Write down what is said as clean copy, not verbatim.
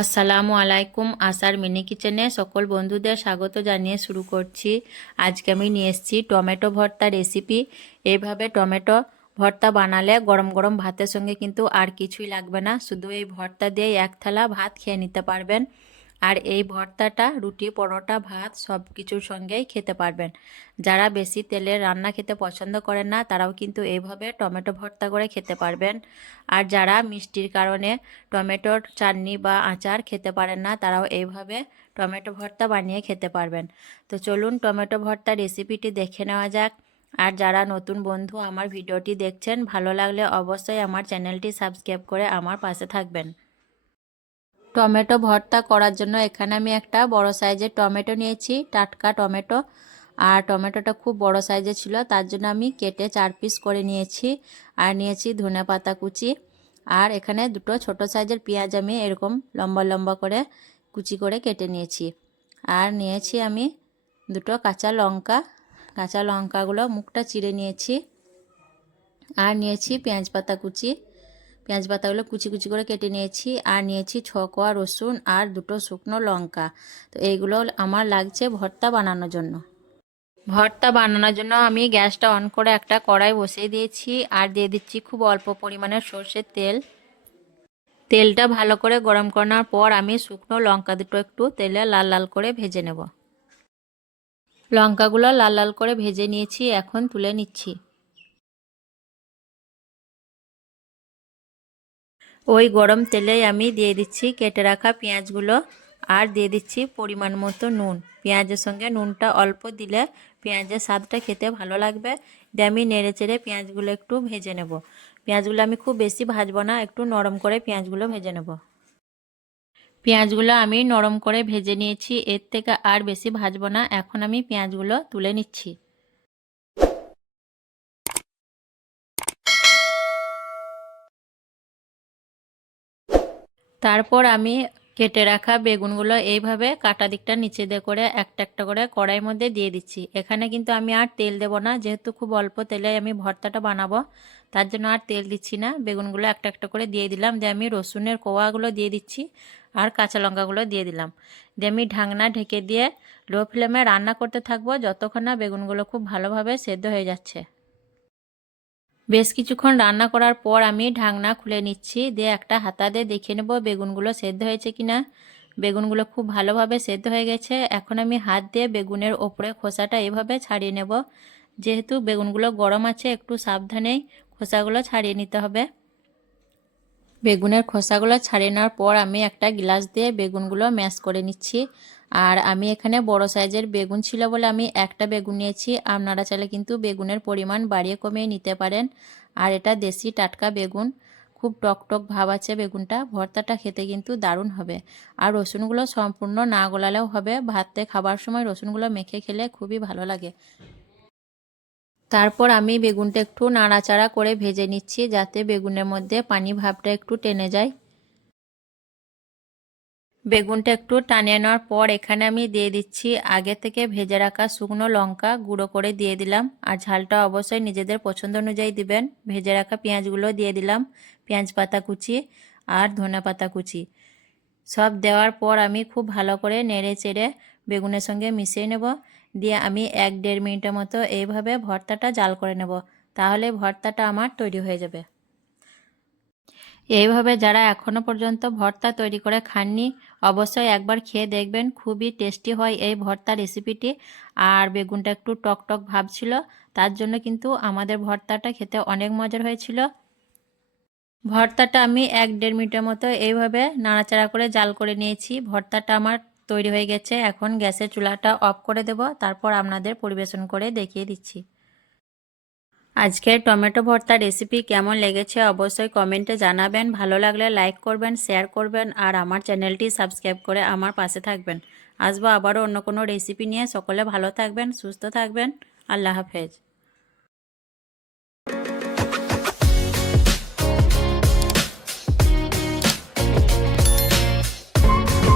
আসসালামু আলাইকুম। আসার মিনি কিচেনে সকল বন্ধুদের স্বাগত জানিয়ে শুরু করছি। আজকে আমি নিয়ে এসেছি টমেটো ভর্তা রেসিপি। এইভাবে টমেটো ভর্তা বানালে গরম গরম ভাতের সঙ্গে কিন্তু আর কিছুই লাগবে না, শুধু এই ভর্তা দিয়ে এক থালা ভাত খেয়ে নিতে পারবেন। আর এই ভর্তাটা রুটি, পরোটা, ভাত সব কিছুর সঙ্গেই খেতে পারবেন। যারা বেশি তেলের রান্না খেতে পছন্দ করেন না তারাও কিন্তু এইভাবে টমেটো ভর্তা করে খেতে পারবেন। আর যারা মিষ্টির কারণে টমেটোর চাটনি বা আচার খেতে পারেন না তারাও এইভাবে টমেটো ভর্তা বানিয়ে খেতে পারবেন। তো চলুন টমেটো ভর্তা রেসিপিটি দেখে নেওয়া যাক। আর যারা নতুন বন্ধু আমার ভিডিওটি দেখছেন, ভালো লাগলে অবশ্যই আমার চ্যানেলটি সাবস্ক্রাইব করে আমার পাশে থাকবেন। টমেটো ভর্তা করার জন্য এখানে আমি একটা বড় সাইজের টমেটো নিয়েছি, টাটকা টমেটো। আর টমেটোটা খুব বড় সাইজের ছিল, তার জন্য আমি কেটে 4 পিস করে নিয়েছি। আর নিয়েছি ধনেপাতা কুচি। আর এখানে দুটো ছোট সাইজের পেঁয়াজ আমি এরকম লম্বা লম্বা করে কুচি করে কেটে নিয়েছি। আর নিয়েছি আমি দুটো কাঁচা লঙ্কা। কাঁচা লঙ্কাগুলো মুখটা চিড়ে নিয়েছি। আর নিয়েছি পেঁয়াজ পাতা কুচি। পেঁয়াজ পাতাগুলো কুচি কুচি করে কেটে নিয়েছি। আর নিয়েছি 6 কোয়া রসুন আর দুটো শুকনো লঙ্কা। তো এইগুলো আমার লাগছে ভর্তা বানানোর জন্য। ভর্তা বানানোর জন্য আমি গ্যাসটা অন করে একটা কড়াই বসিয়ে দিয়েছি। আর দিয়ে দিচ্ছি খুব অল্প পরিমাণের সর্ষের তেল। তেলটা ভালো করে গরম করার পর আমি শুকনো লঙ্কা দুটো একটু তেলে লাল লাল করে ভেজে নেব। লঙ্কাগুলো লাল লাল করে ভেজে নিয়েছি, এখন তুলে নিচ্ছি। ওই গরম তেলেই আমি দিয়ে দিচ্ছি কেটে রাখা পেঁয়াজগুলো। আর দিয়ে দিচ্ছি পরিমাণ মতো নুন। পেঁয়াজের সঙ্গে নুনটা অল্প দিলে পেঁয়াজের স্বাদটা খেতে ভালো লাগবে। দিয়ে আমি নেড়ে চেড়ে পেঁয়াজগুলো একটু ভেজে নেব। পেঁয়াজগুলো আমি খুব বেশি ভাজবো না, একটু নরম করে পেঁয়াজগুলো ভেজে নেব। পেঁয়াজগুলো আমি নরম করে ভেজে নিয়েছি, এর থেকে আর বেশি ভাজবো না। এখন আমি পেঁয়াজগুলো তুলে নিচ্ছি। তারপর আমি কেটে রাখা বেগুনগুলো এইভাবে কাটা দিকটা নিচে দিয়ে করে একটা একটা করে কড়াইয়ের মধ্যে দিয়ে দিচ্ছি। এখানে কিন্তু আমি আর তেল দেব না, যেহেতু খুব অল্প তেলে আমি ভর্তাটা বানাবো, তার জন্য আর তেল দিচ্ছি না। বেগুনগুলো একটা একটা করে দিয়ে দিলাম। দিয়ে আমি রসুনের কোয়াগুলো দিয়ে দিচ্ছি আর কাঁচা লঙ্কাগুলো দিয়ে দিলাম। দিয়ে আমি ঢাকনা ঢেকে দিয়ে লো ফ্লেমে রান্না করতে থাকবো যতক্ষণ না বেগুনগুলো খুব ভালোভাবে সেদ্ধ হয়ে যাচ্ছে। বেশ কিছুক্ষণ রান্না করার পর আমি ঢাকনা খুলে নিচ্ছি। দিয়ে একটা হাতা দিয়ে দেখে নেব বেগুনগুলো সেদ্ধ হয়েছে কিনা। বেগুনগুলো খুব ভালোভাবে সেদ্ধ হয়ে গেছে। এখন আমি হাত দিয়ে বেগুনের ওপরে খোসাটা এভাবে ছাড়িয়ে নেব। যেহেতু বেগুনগুলো গরম আছে, একটু সাবধানেই খোসাগুলো ছাড়িয়ে নিতে হবে। বেগুনের খোসাগুলো ছাড়িয়ে নেওয়ার পর আমি একটা গ্লাস দিয়ে বেগুনগুলো ম্যাশ করে নিচ্ছি। আর আমি এখানে বড় সাইজের বেগুন ছিল বলে আমি একটা বেগুন নিয়েছি। আপনারা চাইলে কিন্তু বেগুনের পরিমাণ বাড়িয়ে কমিয়ে নিতে পারেন। আর এটা দেশি টাটকা বেগুন, খুব টক টক ভাব আছে বেগুনটা। ভর্তাটা খেতে কিন্তু দারুণ হবে। আর রসুনগুলো সম্পূর্ণ না গলালেও হবে, ভাতে খাবার সময় রসুনগুলো মেখে খেলে খুবই ভালো লাগে। তারপর আমি বেগুনটা একটু নাড়াচাড়া করে ভেজে নিচ্ছি, যাতে বেগুনের মধ্যে পানি ভাবটা একটু টেনে যায়। বেগুনটা একটু টানিয়ে নেওয়ার পর এখানে আমি দিয়ে দিচ্ছি আগে থেকে ভেজে রাখা শুকনো লঙ্কা গুঁড়ো করে দিয়ে দিলাম। আর ঝালটা অবশ্যই নিজেদের পছন্দ অনুযায়ী দিবেন। ভেজে রাখা পেঁয়াজগুলো দিয়ে দিলাম, পেঁয়াজ পাতা কুচি আর ধনে পাতা কুচি। সব দেওয়ার পর আমি খুব ভালো করে নেড়ে চেড়ে বেগুনের সঙ্গে মিশিয়ে নেব। দিয়ে আমি 1-1.5 মিনিটের মতো এইভাবে ভর্তাটা জাল করে নেব, তাহলে ভর্তাটা আমার তৈরি হয়ে যাবে। এইভাবে যারা এখনো পর্যন্ত ভর্তা তৈরি করে খাননি, অবশ্যই একবার খেয়ে দেখবেন, খুবই টেস্টি হয় এই ভর্তা রেসিপিটি। আর বেগুনটা একটু টক টক ভাব ছিল, তার জন্য কিন্তু আমাদের ভর্তাটা খেতে অনেক মজার হয়েছিল। ভর্তাটা আমি 1-1.5 মিনিটের মতো এইভাবে নাড়াচাড়া করে জাল করে নিয়েছি। ভর্তাটা আমার তৈরি হয়ে গেছে। এখন গ্যাসের চুলাটা অফ করে দেব, তারপর আপনাদের পরিবেশন করে দেখিয়ে দিচ্ছি। আজকের টমেটো ভর্তা রেসিপি কেমন লেগেছে অবশ্যই কমেন্টে জানাবেন। ভালো লাগলে লাইক করবেন, শেয়ার করবেন আর আমার চ্যানেলটি সাবস্ক্রাইব করে আমার পাশে থাকবেন। আসবো আবারও অন্য কোনো রেসিপি নিয়ে। সকলে ভালো থাকবেন, সুস্থ থাকবেন। আল্লাহ হাফেজ।